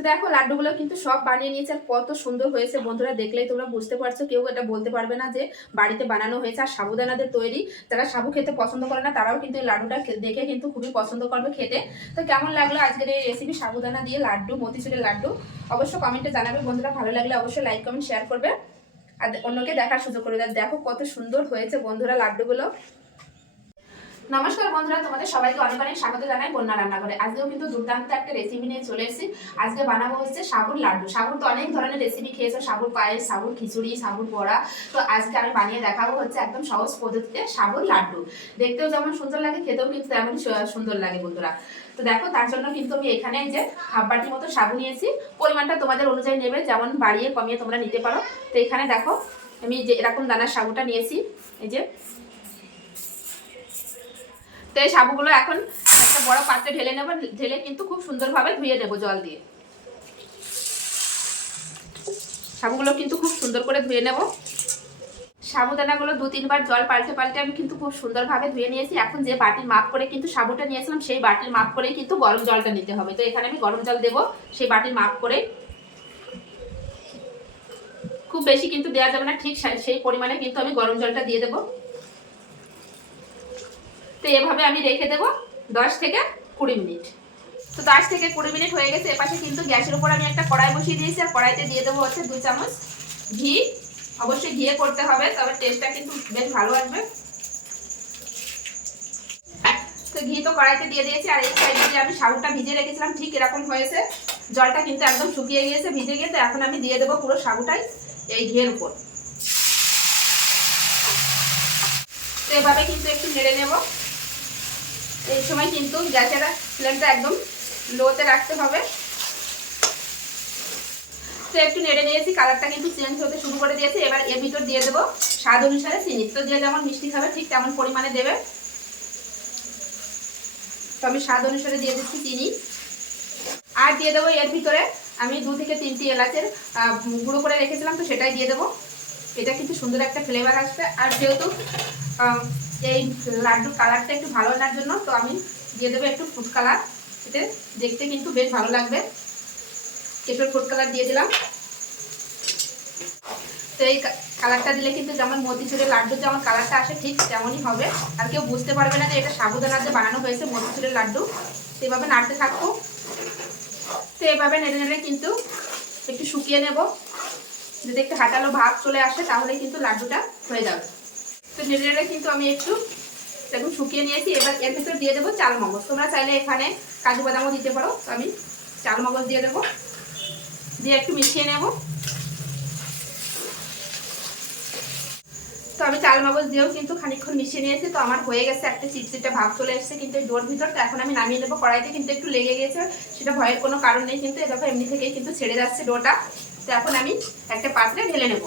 তো দেখো, লাড্ডুগুলো কিন্তু সব বানিয়ে নিয়েছে আর কত সুন্দর হয়েছে। বন্ধুরা, দেখলেই তোমরা বুঝতে পারছ। কেউ এটা বলতে পারবে না যে বাড়িতে বানানো হয়েছে আর সাবুদানাদের তৈরি। যারা সাবু খেতে পছন্দ করে না, তারাও কিন্তু এই লাড্ডুটা দেখে কিন্তু খুবই পছন্দ করবে খেতে। তো কেমন লাগল আজকের এই রেসিপি সাবুদানা দিয়ে লাড্ডু, মতিচুরের লাড্ডু? অবশ্য কমেন্টে জানাবে। বন্ধুরা, ভালো লাগলে অবশ্যই লাইক কমেন্ট শেয়ার করবে। আর অন্যকে দেখার সুযোগ করে দেখো কত সুন্দর হয়েছে বন্ধুরা লাড্ডুগুলো। নমস্কার বন্ধুরা, তোমাদের সবাইকে অনেক অনেক স্বাগত জানাই বন্যা রান্না করে আজকেও কিন্তু দুর্দান্ত একটা রেসিপি নিয়ে চলে এসেছি। আজকে বানাবো হচ্ছে সাবুর লাড্ডু। সাবুর তো অনেক ধরনের রেসিপি খেয়েছো সাবুর পায়েস সাবুর খিচুড়ি সাবুর বড়া। তো আজকে আমি বানিয়ে দেখাবো হচ্ছে একদম সহজ পদ্ধতিতে সাবুর লাড্ডু। দেখতেও যেমন সুন্দর লাগে, খেতেও কিন্তু তেমন সুন্দর লাগে বন্ধুরা। তো দেখো, তার জন্য কিন্তু আমি এখানে যে হাফ বাটি মতো সাবু নিয়েছি। পরিমাণটা তোমাদের অনুযায়ী নেবে, যেমন বাড়িয়ে কমিয়ে তোমরা নিতে পারো। তো এখানে দেখো, আমি যে এরকম দানার সাবুটা নিয়েছি, এই যে তো এই সাবুগুলো এখন একটা বড় পাত্রে ঢেলে নেব, ঢেলে কিন্তু খুব সুন্দরভাবে ধুয়ে নেব জল দিয়ে। সাবুগুলো কিন্তু খুব সুন্দর করে ধুয়ে নেব। সাবুদানাগুলো দু তিনবার জল পাল্টে পাল্টে আমি কিন্তু খুব সুন্দরভাবে ধুয়ে নিয়েছি। এখন যে বাটির মাপ করে কিন্তু সাবুটা নিয়েছিলাম, সেই বাটির মাপ করেই কিন্তু গরম জলটা নিতে হবে। তো এখানে আমি গরম জল দেব, সেই বাটির মাপ করে। খুব বেশি কিন্তু দেওয়া যাবে না, ঠিক সেই পরিমাণে কিন্তু আমি গরম জলটা দিয়ে দেবো। তো এভাবে আমি রেখে দেবো দশ থেকে কুড়ি মিনিট। তো দশ থেকে কুড়ি মিনিট হয়ে গেছে, এপাশে কিন্তু গ্যাসের উপর আমি একটা কড়াই বসিয়ে দিয়েছি, আর কড়াইতে দিয়ে দেবো হচ্ছে দু চামচ ঘি। অবশ্যই ঘিয়ে করতে হবে, তবে টেস্টটা কিন্তু বেশ ভালো আসবে। তো ঘি তো কড়াইতে দিয়ে দিয়েছি, আর এই সাইডে যে আমি সাবুটা ভিজে রেখেছিলাম, ঠিক এরকম হয়েছে। জলটা কিন্তু একদম শুকিয়ে গিয়েছে, ভিজে গিয়ে তো এখন আমি দিয়ে দেবো পুরো সাবুটাই এই ঘিয়ের উপর। তো এভাবে কিন্তু একটু নেড়ে নেব। এই সময় কিন্তু গ্যাসের ফ্লেমটা একদম লোতে রাখতে হবে। তো একটু নেড়ে নিয়েছি কালারটা কিন্তু চেঞ্জ হতে শুরু করে দিয়েছে। এবার এর ভিতর দিয়ে দেবো স্বাদ অনুসারে চিনি। তো যে যেমন মিষ্টি খাবে, ঠিক তেমন পরিমাণে দেবে। তো আমি স্বাদ অনুসারে দিয়ে দিচ্ছি চিনি। আর দিয়ে দেবো এর ভিতরে আমি দু থেকে তিনটি এলাচের গুঁড়ো করে রেখেছিলাম, তো সেটাই দিয়ে দেবো। এটা কিন্তু সুন্দর একটা ফ্লেভার আসবে। আর যেহেতু এই লাড্ডুর কালারটা একটু ভালো আনার জন্য, তো আমি দিয়ে দেবো একটু ফুড কালার এতে দেখতে কিন্তু বেশ ভালো লাগবে। কেশর ফুড কালার দিয়ে দিলাম। তো এই কালারটা দিলে কিন্তু যেমন মতিচুরের লাড্ডু যেমন কালারটা আসে, ঠিক তেমনই হবে। আর কেউ বুঝতে পারবে না যে এটা সাবুদানার যে বানানো হয়েছে মতিচুরের লাড্ডু। সেভাবে নাড়তে থাকব। তো এভাবে নেড়ে নেড়ে কিন্তু একটু শুকিয়ে নেব। যদি একটু হাঁটালো ভাব চলে আসে তাহলে কিন্তু লাড্ডুটা হয়ে যাবে। তো নেড়ে কিন্তু আমি একটু দেখুন শুকিয়ে নিয়েছি। এবার এর ভিতর দিয়ে দেবো চাল মগজ। তোমরা চাইলে এখানে কাজু বাদামও দিতে পারো। তো আমি চাল মগজ দিয়ে দেবো। দিয়ে একটু মিশিয়ে নেব। তো আমি চাল মগজ দিয়েও কিন্তু খানিক্ষণ মিশিয়ে নিয়েছি। তো আমার হয়ে গেছে একটা চিটচিটে ভাব চলে এসেছে কিন্তু এই ডোর ভিতর তো এখন আমি নামিয়ে নেব কড়াইতে কিন্তু একটু লেগে গেছে, সেটা ভয়ের কোনো কারণ নেই কিন্তু। দেখো এমনি থেকেই কিন্তু ছেড়ে যাচ্ছে ডোটা। তো এখন আমি একটা পাত্রে ঢেলে নেব।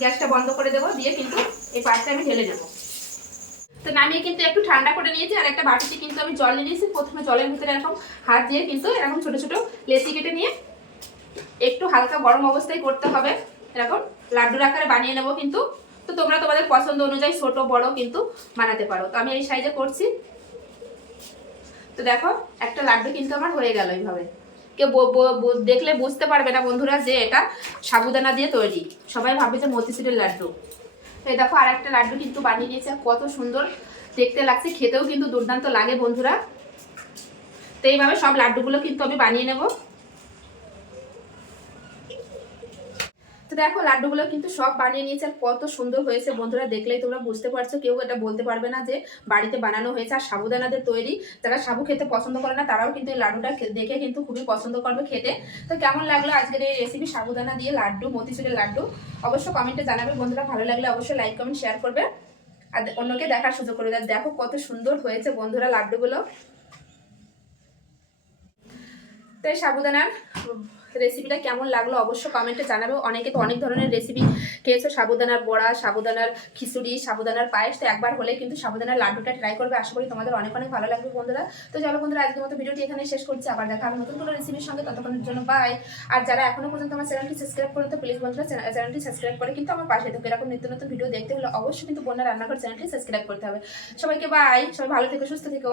গ্যাসটা বন্ধ করে দেবো, দিয়ে কিন্তু এই পাটটা আমি ঢেলে নেব। তো নামিয়ে কিন্তু একটু ঠান্ডা করে নিয়েছি, আর একটা বাটিতে কিন্তু আমি জল নিয়ে নিয়েছি, প্রথমে জলের ভিতরে এরকম হাত দিয়ে কিন্তু এরকম ছোট ছোট লেসি কেটে নিয়ে একটু হালকা গরম অবস্থায় করতে হবে। এরকম লাড্ডুর আকারে বানিয়ে নেব কিন্তু। তো তোমরা তোমাদের পছন্দ অনুযায়ী ছোট, বড় কিন্তু বানাতে পারো। তো আমি এই সাইজে করছি। তো দেখো, একটা লাড্ডু কিন্তু আমার হয়ে গেল এইভাবে। কেউ দেখলে বুঝতে পারবে না বন্ধুরা যে এটা সাবুদানা দিয়ে তৈরি। সবাই ভাবে যে মতিচুরের লাড্ডু। এই দেখো আর একটা লাড্ডু কিন্তু বানিয়ে নিয়েছে, কত সুন্দর। দেখতে লাগছে, খেতেও কিন্তু দুর্দান্ত লাগে বন্ধুরা। তো এইভাবে সব লাড্ডুগুলো কিন্তু আমি বানিয়ে নেব। দেখো, লাড্ডুগুলো কিন্তু সব বানিয়ে নিয়েছে আর কত সুন্দর হয়েছে। বন্ধুরা, দেখলেই তোমরা বুঝতে পারছ। কেউ এটা বলতে পারবে না যে বাড়িতে বানানো হয়েছে আর সাবুদানাদের তৈরি। যারা সাবু খেতে পছন্দ করে না, তারাও কিন্তু এই লাড্ডুটা দেখে কিন্তু খুবই পছন্দ করবে খেতে। তো কেমন লাগল আজকের এই রেসিপি সাবুদানা দিয়ে লাড্ডু মতিচুরের লাড্ডু? অবশ্যই কমেন্টে জানাবে। বন্ধুরা, ভালো লাগলে অবশ্যই লাইক কমেন্ট শেয়ার করবে। আর অন্যকে দেখার সুযোগ করে দেখো কত সুন্দর হয়েছে বন্ধুরা লাড্ডুগুলো। তো এই সাবুদানার রেসিপিটা কেমন লাগল অবশ্যই কমেন্টে জানাবে। অনেকে তো অনেক ধরনের রেসিপি খেয়েছো সাবুদানার বড়া, সাবুদানার খিচুড়ি, সাবুদানার পায়েস, তো একবার হলে কিন্তু সাবুদানার লাড্ডুটা ট্রাই করবে। আশা করি তোমাদের অনেক অনেক ভালো লাগবে বন্ধুরা। তো চলো বন্ধুরা, আজকের মতো ভিডিওটি এখানে শেষ করছি। আবার দেখা হবে নতুন কোনো রেসিপির সঙ্গে। ততক্ষণের জন্য বাই আর যারা এখনও পর্যন্ত আমার চ্যানেলটি সাবস্ক্রাইব করে তো প্লিজ বন্ধুরা চ্যানেলটি সাবস্ক্রাইব করে কিন্তু আমার পাশে থাকবে এরকম নিত্য নতুন ভিডিও দেখতে হলে অবশ্যই কিন্তু বন্যা রান্নাঘর চ্যানেলটি সাবস্ক্রাইব করতে হবে। সবাইকে বাই সবাই ভালো থেকো, সুস্থ থেকো।